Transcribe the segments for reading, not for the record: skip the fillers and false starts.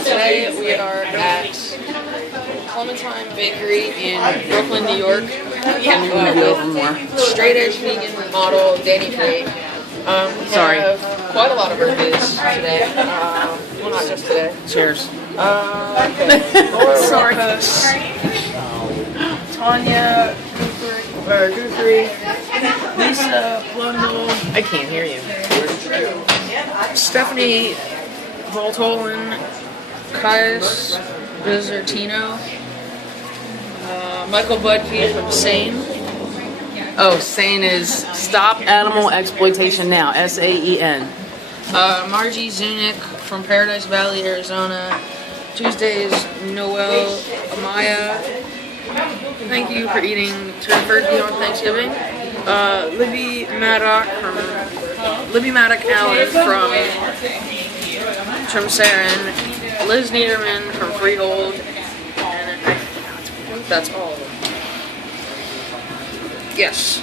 Today we are at Clementines Bakery in Brooklyn, New York. Straight edge vegan model Dani Bre. We have quite a lot of birthdays today. Well, not just today. Cheers. Sorry. Tanya Guthrie, Lisa Blundell. I can't hear you. Stephanie Voltolan, Caius Bizartino, Michael Budke from Sane. Oh, SANE is Stop Animal Exploitation Now, SAEN. Margie Zunick from Paradise Valley, Arizona. Tuesday's Noel Amaya. Thank you for eating turkey on Thanksgiving. Libby Maddock Allen from Sarin. Liz Niederman from Freehold. And I think that's all of them. Yes.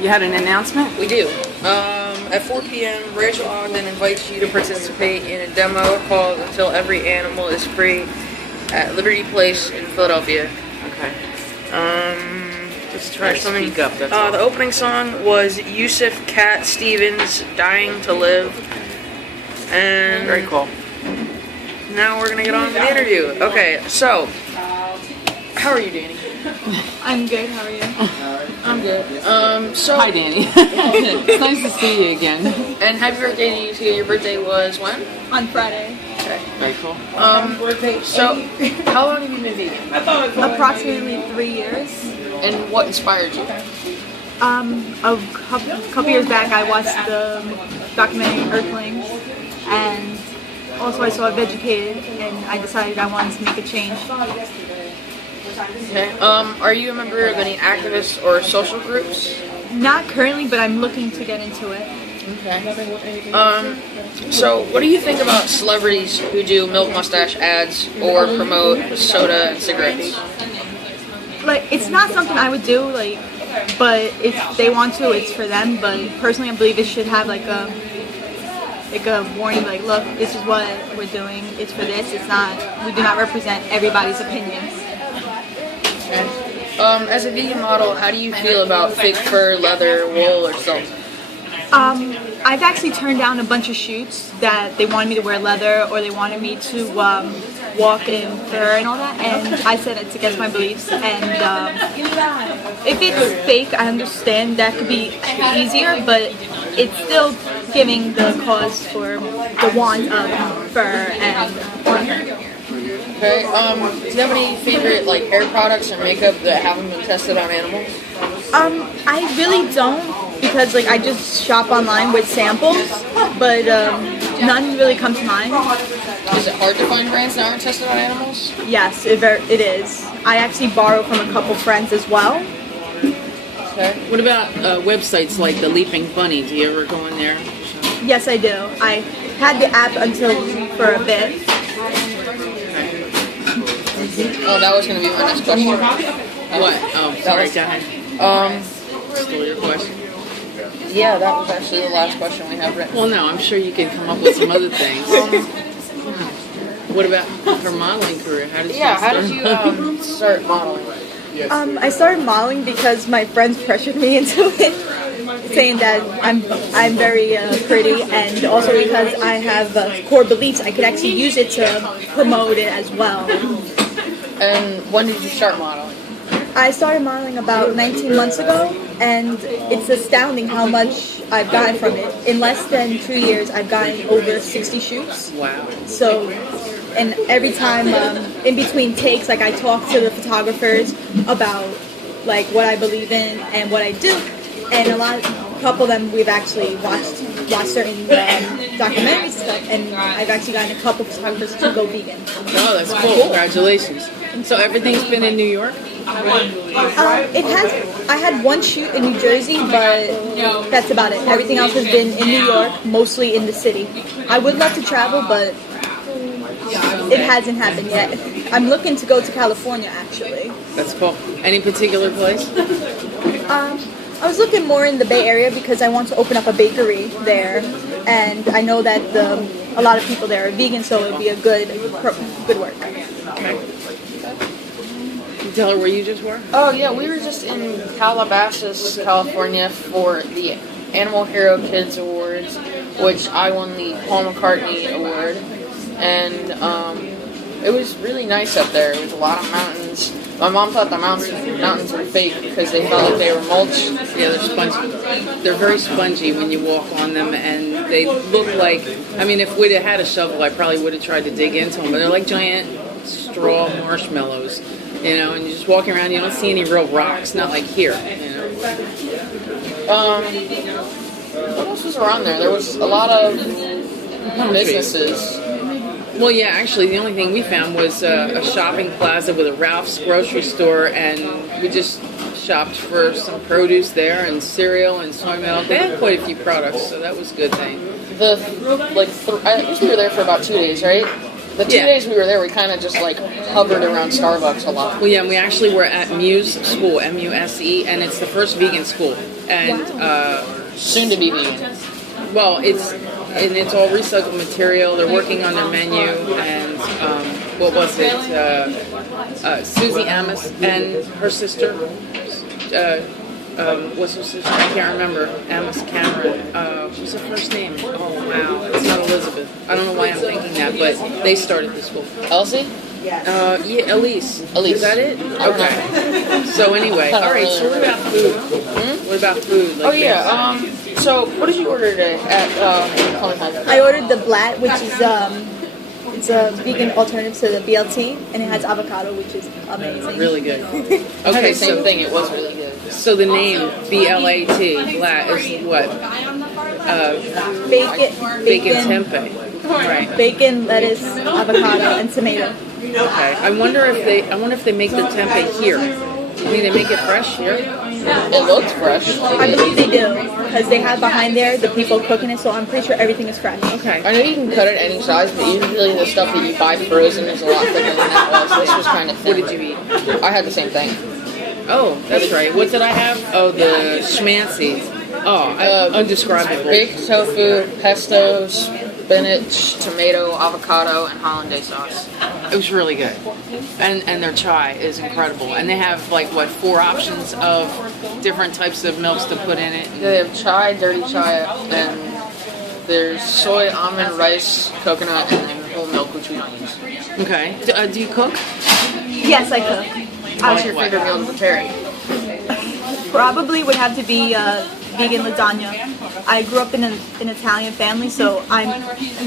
You had an announcement? We do. At 4 p.m., Rachel Ogden invites you to participate in a demo called Until Every Animal is Free at Liberty Place in Philadelphia. Okay. Let's try something. Speak up, that's all. The opening song was Yusuf Cat Stevens' Dying to Live. And very cool. Now we're going to get on with the interview. Okay, so, how are you, Dani? I'm good, how are you? I'm good. So hi, Dani. It's nice to see you again. And happy birthday to you too. Your birthday was when? On Friday. Okay. Very cool. So, how long have you been vegan? Approximately 3 years. And what inspired you? A couple years back I watched the documentary Earthlings, and also I saw Vegucated, and I decided I wanted to make a change. Okay. Are you a member of any activist or social groups? Not currently, but I'm looking to get into it. Okay. So what do you think about celebrities who do milk mustache ads or promote soda and cigarettes? Like, it's not something I would do, like, but if they want to, it's for them. But personally, I believe it should have like a warning, like, look, this is what we're doing. It's for this. It's not. We do not represent everybody's opinions. Okay. As a vegan model, how do you feel about fake fur, leather, wool, or silk? I've actually turned down a bunch of shoots that they wanted me to wear leather, or they wanted me to walk in fur and all that, and I said it's against my beliefs. And if it's fake, I understand that could be easier, but it's still giving the cause for the want of fur and Okay. Do you have any favorite like hair products or makeup that haven't been tested on animals? I really don't, because like I just shop online with samples, but none really come to mind. Is it hard to find brands that aren't tested on animals? Yes, it is. I actually borrow from a couple friends as well. Okay. What about websites like the Leaping Bunny? Do you ever go in there? Yes, I do. I had the app until for a bit. Oh, that was going to be my next question. What? Oh, sorry, go ahead. Stole your question. Yeah, that was actually the last question we have written. Well, no, I'm sure you can come up with some other things. What about her modeling career? How did you start modeling? I started modeling because my friends pressured me into it, saying that I'm very pretty, and also because I have core beliefs, I could actually use it to promote it as well. And when did you start modeling? I started modeling about 19 months ago, and it's astounding how much I've gotten from it. In less than 2 years, I've gotten over 60 shoots. Wow. So, and every time in between takes, like I talk to the photographers about like what I believe in and what I do, and a couple of them we've actually watched certain documentaries and stuff, and I've actually gotten a couple of photographers to go vegan. Oh, that's cool. Congratulations. So everything's been in New York? It has. I had one shoot in New Jersey, but that's about it. Everything else has been in New York, mostly in the city. I would love to travel, but it hasn't happened yet. I'm looking to go to California, actually. That's cool. Any particular place? I was looking more in the Bay Area because I want to open up a bakery there. and I know that a lot of people there are vegan, so it would be a good work. Okay. Can you tell her where you just were? Oh yeah, we were just in Calabasas, California for the Animal Hero Kids Awards, which I won the Paul McCartney Award, and it was really nice up there. It was a lot of mountains. My mom thought the mountains were fake because they felt like they were mulch. Yeah, they're spongy. They're very spongy when you walk on them, and they look like, I mean, if we'd have had a shovel, I probably would have tried to dig into them, but they're like giant straw marshmallows, you know, and you're just walking around, you don't see any real rocks, not like here, you know. What else was around there? There was a lot of businesses. Well, yeah, actually, the only thing we found was a shopping plaza with a Ralph's grocery store, and we just shopped for some produce there and cereal and soy milk. They had quite a few products, so that was a good thing. I guess we were there for about 2 days, right? The 2 days we were there, we kind of just like hovered around Starbucks a lot. Well, yeah, and we actually were at Muse School, M-U-S-E, and it's the first vegan school, and soon to be vegan. Well, it's all recycled material. They're working on their menu, and what was it? Susie Amos and her sister. What's her sister? I can't remember. Amos Cameron. What's her first name? Oh wow, it's not Elizabeth. I don't know why I'm thinking that, but they started the school. Elsie? Yeah, Elise. Is that it? Okay. So anyway, all right. So what about food? What about food? Oh yeah. So what did you order today at Clementines? I ordered the Blat, which is it's a vegan alternative to the BLT, and it has avocado, which is amazing. Really good. Okay, same thing. It was really good. So the name BLAT, Blat, is what? Bacon tempeh. Right. Bacon, lettuce, avocado, and tomato. Okay. I wonder if they make the tempeh here. Do you think they make it fresh here? It looks fresh. I believe they do, because they have behind there the people cooking it, so I'm pretty sure everything is fresh. Okay. I know you can cut it any size, but usually the stuff that you buy frozen is a lot thicker than that was. This was kind of thin. What did you eat? I had the same thing. Oh, that's right. What did I have? Oh, the schmancy. Oh, undescribable. Baked tofu, pesto, spinach, tomato, avocado, and hollandaise sauce. It was really good. And their chai is incredible. And they have, like, what, 4 options of different types of milks to put in it? They have chai, dirty chai, and there's soy, almond, rice, coconut, and then whole milk, which we don't use. Okay. Do you cook? Yes, I cook. What's your favorite meal to prepare? Probably would have to be vegan lasagna. I grew up in an Italian family, so I'm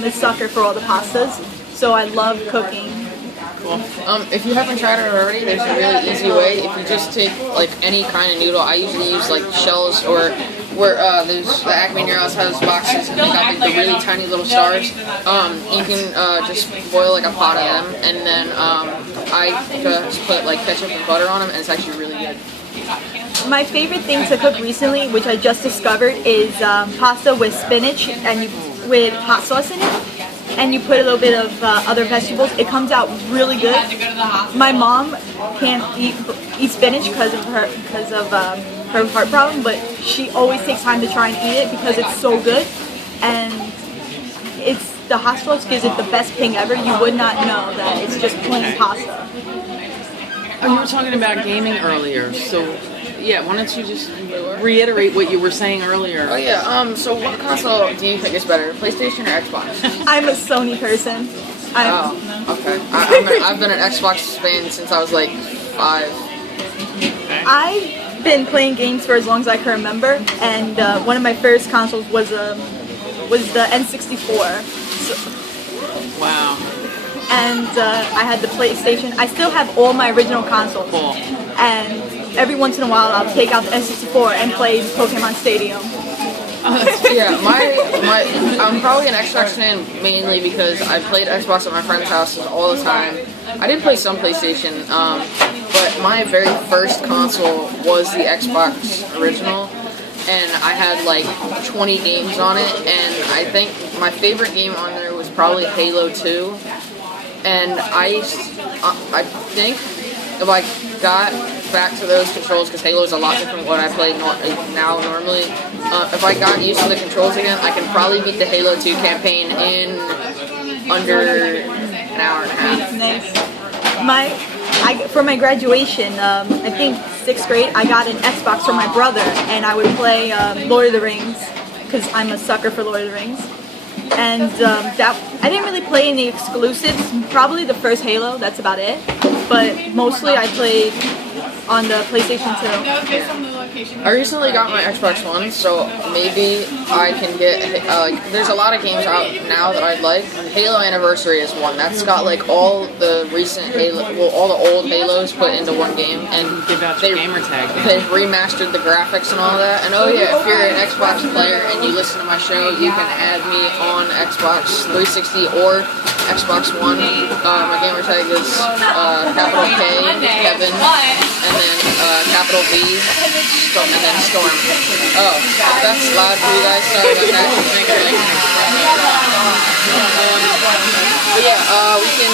a sucker for all the pastas. So I love cooking. Cool. If you haven't tried it already, there's a really easy way. If you just take like any kind of noodle, I usually use like shells, or where there's the Acme near us has boxes and they got like the really tiny little stars. You can just boil like a pot of them, and then I just put like ketchup and butter on them, and it's actually really good. My favorite thing to cook recently, which I just discovered, is pasta with spinach and with hot sauce in it. And you put a little bit of other vegetables. It comes out really good. My mom can't eat spinach because of her heart problem, but she always takes time to try and eat it because it's so good. And the hot sauce gives it the best ping ever. You would not know that it's just plain pasta. Oh, you were talking about gaming earlier, so yeah, why don't you just reiterate what you were saying earlier? Oh yeah, so what console do you think is better, PlayStation or Xbox? I'm a Sony person. Okay. I've been an Xbox fan since I was like 5. I've been playing games for as long as I can remember, and one of my first consoles was the N64. So, wow. And I had the PlayStation. I still have all my original consoles. Cool. And every once in a while, I'll take out the N64 and play Pokemon Stadium. Yeah, I'm probably an Xbox fan mainly because I played Xbox at my friend's house all the time. I did play some PlayStation, but my very first console was the Xbox original, and I had like 20 games on it, and I think my favorite game on there was probably Halo 2. And I think if I got back to those controls, because Halo is a lot different than what I play now normally. If I got used to the controls again, I can probably beat the Halo 2 campaign in under an hour and a half. Nice. For my graduation, I think 6th grade, I got an Xbox from my brother, and I would play Lord of the Rings, because I'm a sucker for Lord of the Rings. And I didn't really play any exclusives. Probably the first Halo, that's about it. But mostly I played on the PlayStation 2. I recently got my Xbox One, so maybe I can get, there's a lot of games out now that I'd like. Halo Anniversary is one. That's got like all the recent Halo, well, all the old Halos put into one game, and they've remastered the graphics and all that. And oh yeah, if you're an Xbox player and you listen to my show, you can add me on Xbox 360 or Xbox One. My gamer tag is capital K, Kevin, and then capital V, and then Storm. Oh, that's loud for you guys. Sorry about that. But yeah, we can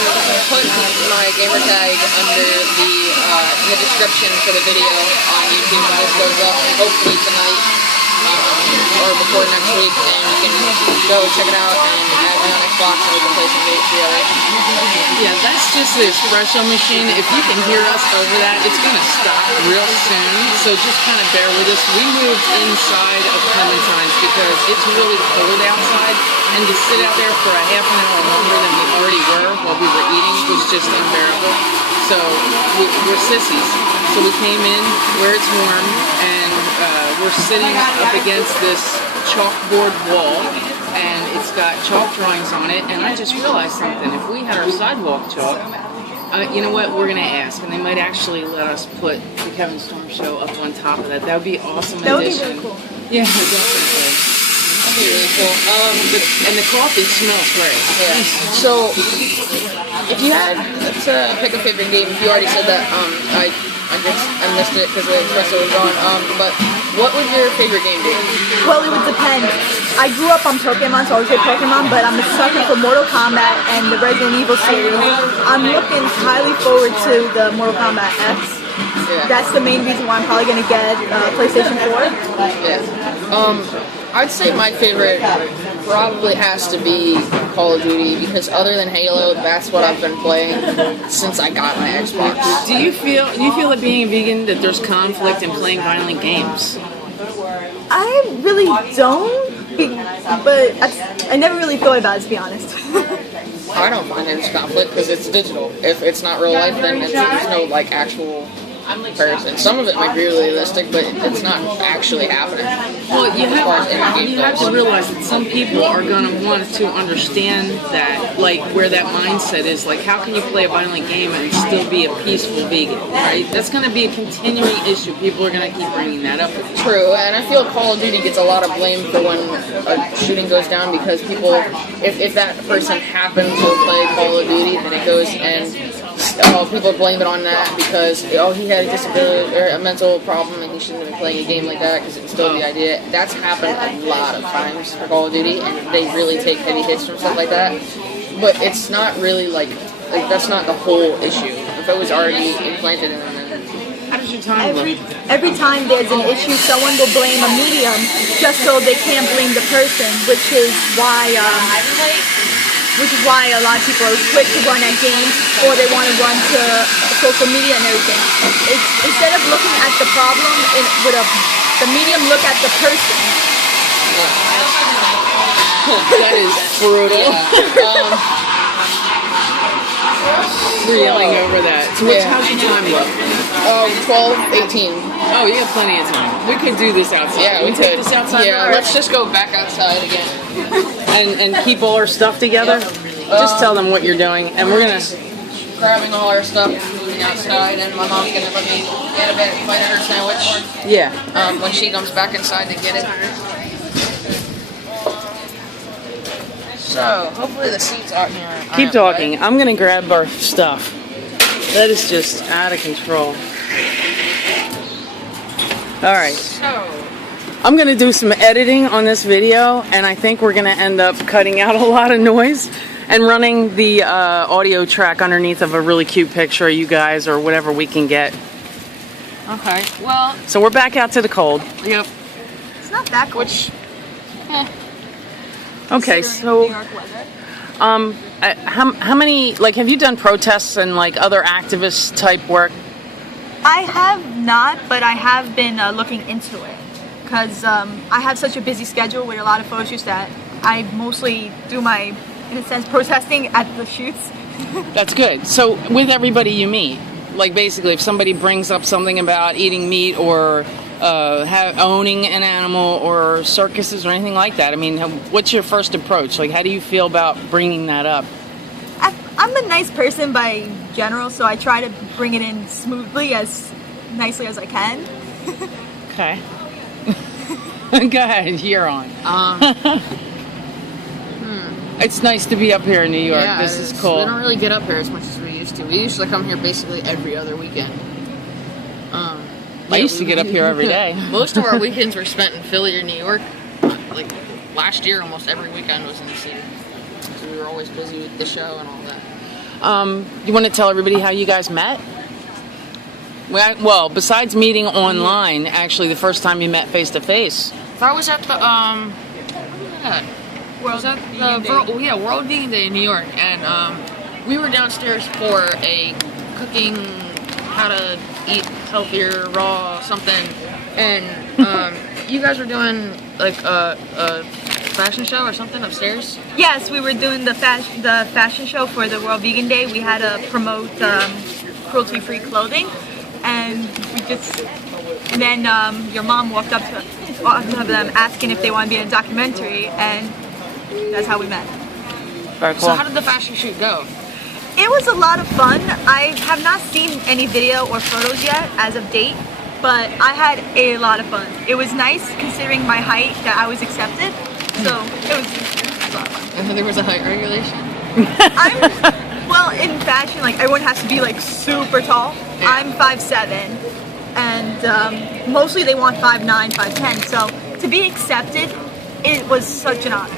put my gamer tag under in the description for the video on YouTube when this goes up, hopefully tonight or before next week, and you can go check it out and add me on Xbox and we can play some games together. Yeah, that's just the espresso machine. If you can hear us over that, it's going to stop real soon, so just kind of bear with us. We moved inside of Clementines because it's really cold outside, and to sit out there for a half an hour longer than we already were while we were eating was just unbearable. So we're sissies. So we came in where it's warm, and we're sitting up against this chalkboard wall, and it's got chalk drawings on it, and I just realized something. If we had our sidewalk chalk, you know what, we're going to ask, and they might actually let us put the Kevin Storm Show up on top of that. That would be awesome That would be addition. really cool. Yeah, definitely. That'd be really cool. And the coffee smells great. Yeah. So, if you had to pick a favorite game, you already said that. I missed it because the espresso was gone. But what would your favorite game be? Well, it would depend. I grew up on Pokemon, so I would say Pokemon, but I'm a sucker for Mortal Kombat and the Resident Evil series. I'm looking highly forward to the Mortal Kombat X. Yeah. That's the main reason why I'm probably going to get PlayStation 4. Yeah. I'd say my favorite probably has to be Call of Duty, because other than Halo, that's what I've been playing since I got my Xbox. Do you feel that being a vegan that there's conflict in playing violent games? I really don't, but I never really thought about it, to be honest. I don't find there's conflict because it's digital. If it's not real life, then there's no like actual person. Some of it might be realistic, but it's not actually happening. Well, you have to realize that some people are going to want to understand that, like where that mindset is. Like, how can you play a violent game and still be a peaceful vegan, right? That's going to be a continuing issue. People are going to keep bringing that up. True, and I feel Call of Duty gets a lot of blame for when a shooting goes down, because people, if that person happens to play Call of Duty, then it goes and people blame it on that because he had a disability or a mental problem and he shouldn't have been playing a game like that because it instilled the idea. That's happened a lot of times for Call of Duty, and they really take heavy hits from stuff like that. But it's not really like that's not the whole issue. If it was already implanted in them. How does your time look? Every time there's an issue, someone will blame a medium just so they can't blame the person, which is why a lot of people are quick to run at games, or they want to run to social media and everything. Instead of looking at the problem the medium, look at the person. That is brutal. We're yelling over that. So how's your time look? 12:18. Oh, you have plenty of time. We could do this outside. Yeah, we take could. this outside. Yeah, let's just go back outside again. And keep all our stuff together. Just tell them what you're doing, and we're gonna grabbing all our stuff, moving outside, and my mom's gonna let me get a bite of her sandwich. Yeah. When she comes back inside to get it. So hopefully the seats out here. Keep talking. I'm gonna grab our stuff. That is just out of control. All right. So. I'm going to do some editing on this video, and I think we're going to end up cutting out a lot of noise. and running the audio track underneath of a really cute picture of you guys or whatever we can get. Okay. Well. So we're back out to the cold. Yep. It's not that cold. Which. Okay, so. New York weather. How many, like, have you done protests and like other activist type work? I have not, but I have been looking into it because I have such a busy schedule with a lot of photo shoots that I mostly do my, in a sense, protesting at the shoots. That's good. So with everybody you meet, like basically if somebody brings up something about eating meat or owning an animal or circuses or anything like that, I mean, what's your first approach? Like, how do you feel about bringing that up? I'm a nice person by general, so I try to bring it in smoothly, as nicely as I can. Okay. Go ahead, you're on. It's nice to be up here in New York. Yeah, this is cool. We don't really get up here as much as we used to. We usually come here basically every other weekend. I used to get up here every day. Most of our weekends were spent in Philly or New York. Like last year, almost every weekend was in the city. So we were always busy with the show and all that. You want to tell everybody how you guys met? Well, besides meeting online, actually, the first time you met face to face. I was at the World Vegan Day in New York, and we were downstairs for a cooking, how to eat healthier, raw something, and you guys were doing like a fashion show or something upstairs. Yes, we were doing the fashion show for the World Vegan Day. We had to promote cruelty-free clothing, and then your mom walked up to them asking if they want to be in a documentary, and that's how we met. Very cool. So how did the fashion shoot go? It was a lot of fun. I have not seen any video or photos yet as of date, but I had a lot of fun. It was nice considering my height that I was accepted, so it was a lot of fun. And there was a height regulation? Well, in fashion, like, everyone has to be like super tall. Yeah. I'm 5'7", and mostly they want 5'9", 5'10", so to be accepted, it was such an honor.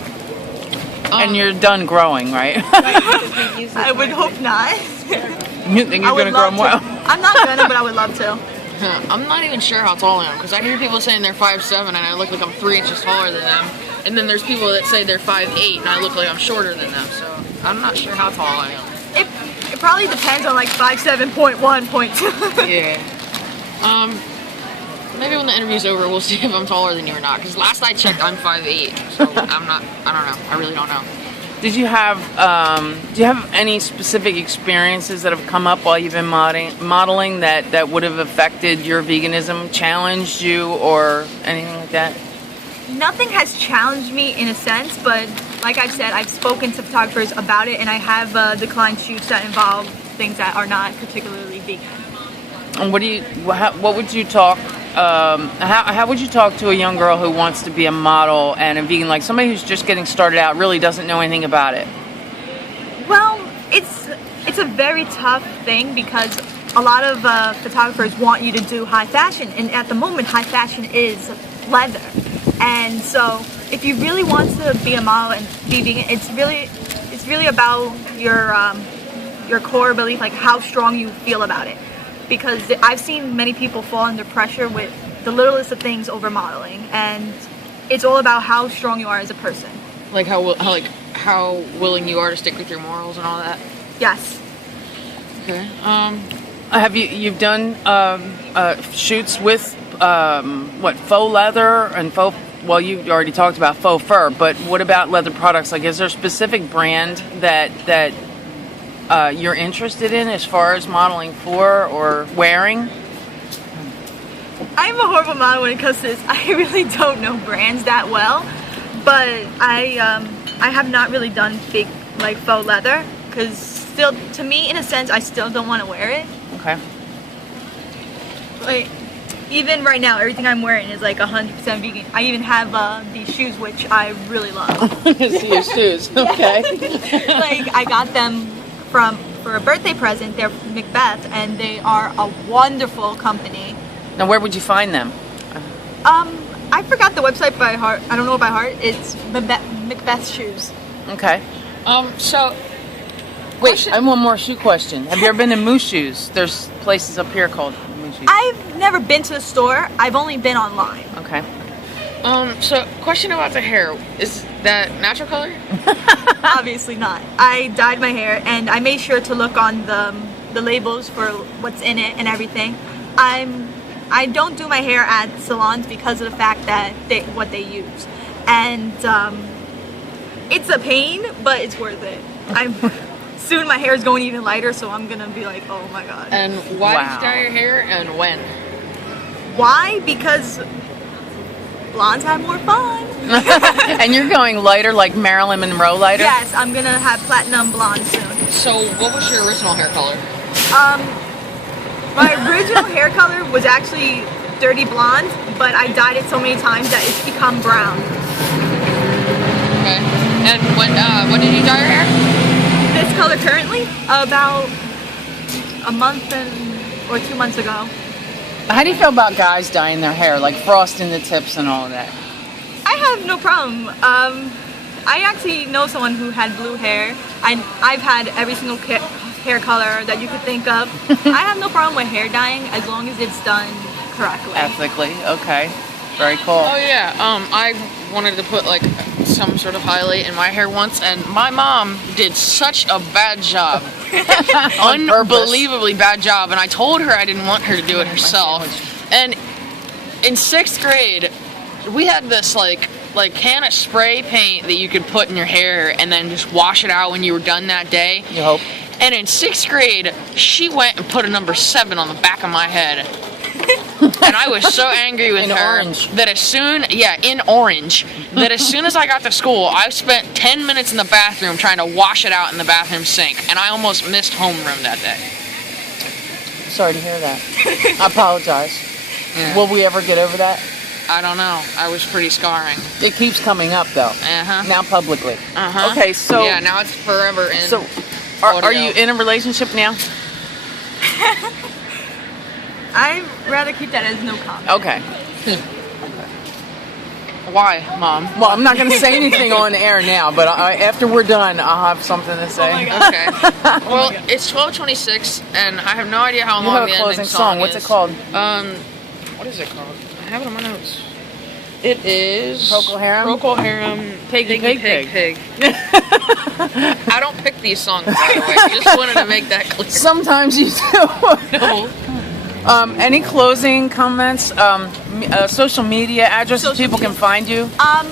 And you're done growing, right? I would hope not. You think you're going to grow more? I'm not gonna, but I would love to. I'm not even sure how tall I am, because I hear people saying they're 5'7", and I look like I'm 3 inches taller than them. And then there's people that say they're 5'8", and I look like I'm shorter than them. So I'm not sure how tall I am. It probably depends on like 5'7", 0.1, Yeah. Maybe when the interview's over, we'll see if I'm taller than you or not. Because last I checked, I'm 5'8", so I'm not. I don't know. I really don't know. Did you have? Do you have any specific experiences that have come up while you've been modeling that would have affected your veganism, challenged you, or anything like that? Nothing has challenged me in a sense, but like I've said, I've spoken to photographers about it, and I have declined shoots that involve things that are not particularly vegan. And what would you talk? How would you talk to a young girl who wants to be a model and a vegan, like somebody who's just getting started out, really doesn't know anything about it? Well, it's a very tough thing because a lot of photographers want you to do high fashion, and at the moment, high fashion is leather. And so, if you really want to be a model and be vegan, it's really about your core belief, like how strong you feel about it. Because I've seen many people fall under pressure with the littlest of things over modeling, and it's all about how strong you are as a person. Like how willing you are to stick with your morals and all that. Yes. Okay. Have you've done shoots with faux leather and faux? Well, you already talked about faux fur, but what about leather products? Like, is there a specific brand that you're interested in as far as modeling for or wearing? I'm a horrible model when it comes to this. I really don't know brands that well, but I have not really done big like faux leather because still, to me, in a sense, I still don't want to wear it. Okay. Like, even right now, everything I'm wearing is like 100% vegan. I even have these shoes, which I really love. I see your shoes. Okay. Like, I got them for a birthday present. They're from Macbeth, and they are a wonderful company. Now, where would you find them? I forgot the website by heart. I don't know it by heart. It's Macbeth Shoes. Okay. So Wait, I have one more shoe question. Have you ever been to Muse Shoes? There's places up here called Muse Shoes. I've never been to the store. I've only been online. Okay. So question about the hair. Is that natural color? Obviously not. I dyed my hair and I made sure to look on the labels for what's in it and everything. I don't do my hair at salons because of the fact that what they use, and it's a pain, but it's worth it. Soon my hair is going even lighter, so I'm gonna be like, oh my god. And why did you dye your hair, and when? Why? Because blondes have more fun. And you're going lighter, like Marilyn Monroe lighter? Yes, I'm gonna have platinum blonde soon. So what was your original hair color? My original hair color was actually dirty blonde, but I dyed it so many times that it's become brown. Okay. And when did you dye your hair? This color currently, about a month or 2 months ago. How do you feel about guys dyeing their hair, like frosting the tips and all of that? I have no problem. I actually know someone who had blue hair. I've had every single hair color that you could think of. I have no problem with hair dyeing as long as it's done correctly. Ethically, okay. Very cool. Oh yeah, I wanted to put like some sort of highlight in my hair once, and my mom did such a bad job. Unbelievably bad job, and I told her I didn't want her to do it herself. And in 6th grade, we had this like can of spray paint that you could put in your hair and then just wash it out when you were done that day. You hope. And in 6th grade, she went and put a number 7 on the back of my head. And I was so angry with her that in orange, that as soon as I got to school, I spent 10 minutes in the bathroom trying to wash it out in the bathroom sink, and I almost missed homeroom that day. Sorry to hear that. I apologize. Yeah. Will we ever get over that? I don't know. I was pretty scarring. It keeps coming up though. Now publicly. Okay, so yeah, now it's forever in. So, are you in a relationship now? I'd rather keep that as no comment. Okay. Why, Mom? Well, I'm not going to say anything on air now, but after we're done, I'll have something to say. Oh my God. Okay. Well, it's 12:26, and I have no idea how long the ending song is. What's it called? What is it called? I have it on my notes. It is Procol Harum? Procol Harum. Piggy Pig. I don't pick these songs, by the way. I just wanted to make that clear. Sometimes you do. No. Any closing comments? Social media addresses people can find you? On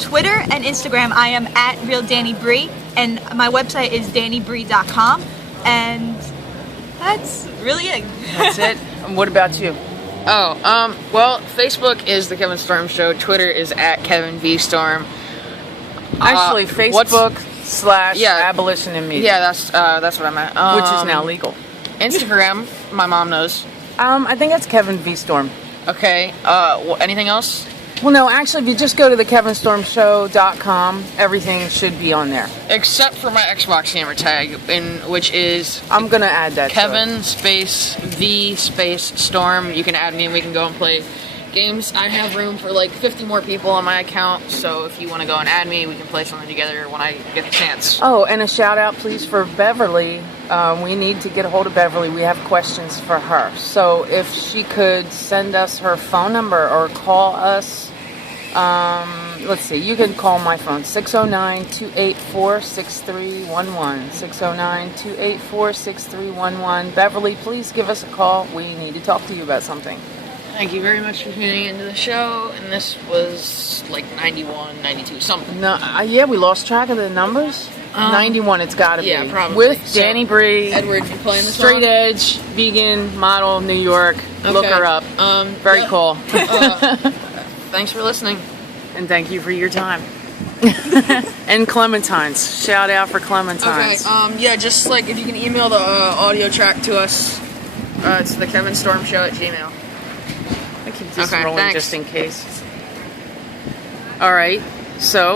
Twitter and Instagram, I am at Real Dani Bre, and my website is danibre.com, and that's really it. That's it? And what about you? Oh, well, Facebook is The Kevin Storm Show. Twitter is at Kevin V. Storm. Actually, Facebook / Abolition in Media. Yeah, that's what I meant. Which is now legal. Instagram, my mom knows. I think that's Kevin V. Storm. Okay. Anything else? Well, no, actually, if you just go to thekevinstormshow.com, everything should be on there. Except for my Xbox gamer tag, which is... I'm going to add that. Kevin _V Storm. You can add me and we can go and play games. I have room for like 50 more people on my account, so if you want to go and add me, we can play something together when I get the chance. Oh, and a shout out please for Beverly. We need to get a hold of Beverly. We have questions for her. So if she could send us her phone number or call us, let's see, you can call my phone, 609-284-6311, 609-284-6311. Beverly, please give us a call. We need to talk to you about something. Thank you very much for tuning into the show, and this was like 91, 92, something. No, yeah, we lost track of the numbers. 91, it's got to be. Yeah, probably. With Dani Bre. Edward, you playing this Straight song? edge, vegan, model, New York. Okay. Look her up. Very cool. Thanks for listening. And thank you for your time. And Clementines. Shout out for Clementines. Okay, yeah, just like if you can email the audio track to us, it's thekevinstormshow@gmail.com. I keep this rolling just in case. All right, so